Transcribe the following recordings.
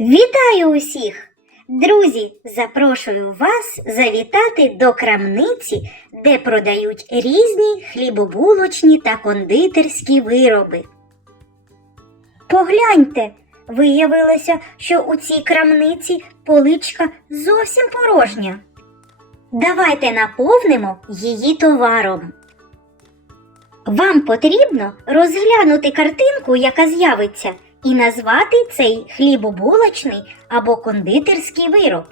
Вітаю усіх! Друзі, запрошую вас завітати до крамниці, де продають різні хлібобулочні та кондитерські вироби. Погляньте, виявилося, що у цій крамниці поличка зовсім порожня. Давайте наповнимо її товаром. Вам потрібно розглянути картинку, яка з'явиться, і назвати цей хлібобулочний або кондитерський вироб.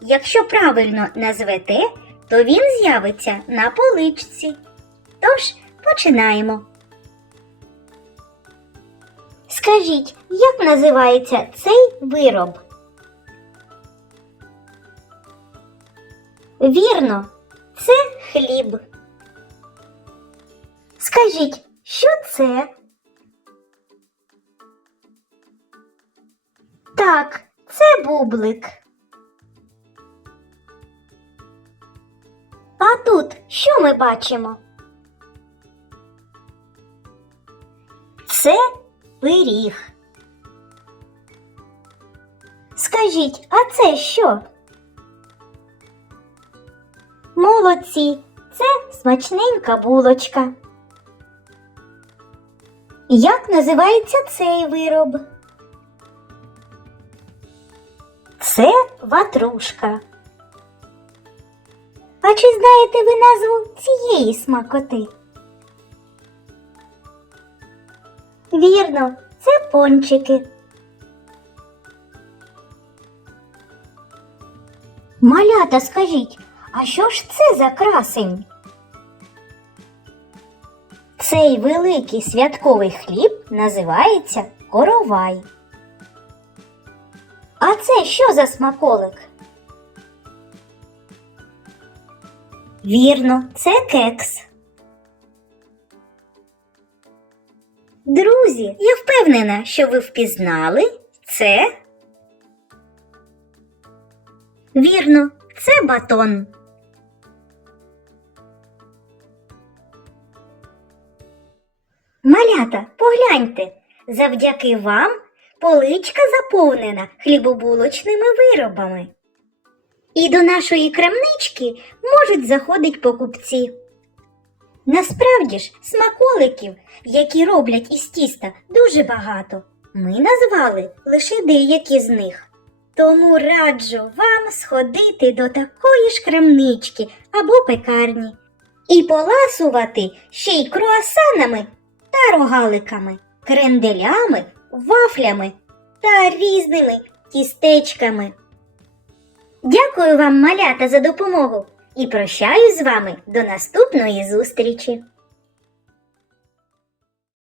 Якщо правильно назвете, то він з'явиться на поличці. Тож починаємо. Скажіть, як називається цей вироб? Вірно, це хліб. Скажіть, що це? Так, це бублик. А тут що ми бачимо? Це пиріг. Скажіть, а це що? Молодці, це смачненька булочка. Як називається цей вироб? Це ватрушка. А чи знаєте ви назву цієї смакоти? Вірно, це пончики. Малята, скажіть, а що ж це за красень? Цей великий святковий хліб називається коровай. А це що за смаколик? Вірно, це кекс. Друзі, я впевнена, що ви впізнали це. Вірно, це батон. Малята, погляньте, завдяки вам поличка заповнена хлібобулочними виробами. І до нашої крамнички можуть заходити покупці. Насправді ж, смаколиків, які роблять із тіста, дуже багато. Ми назвали лише деякі з них. Тому раджу вам сходити до такої ж крамнички або пекарні і поласувати ще й круасанами та рогаликами, кренделями, вафлями та різними тістечками. Дякую вам, малята, за допомогу і прощаюсь з вами до наступної зустрічі!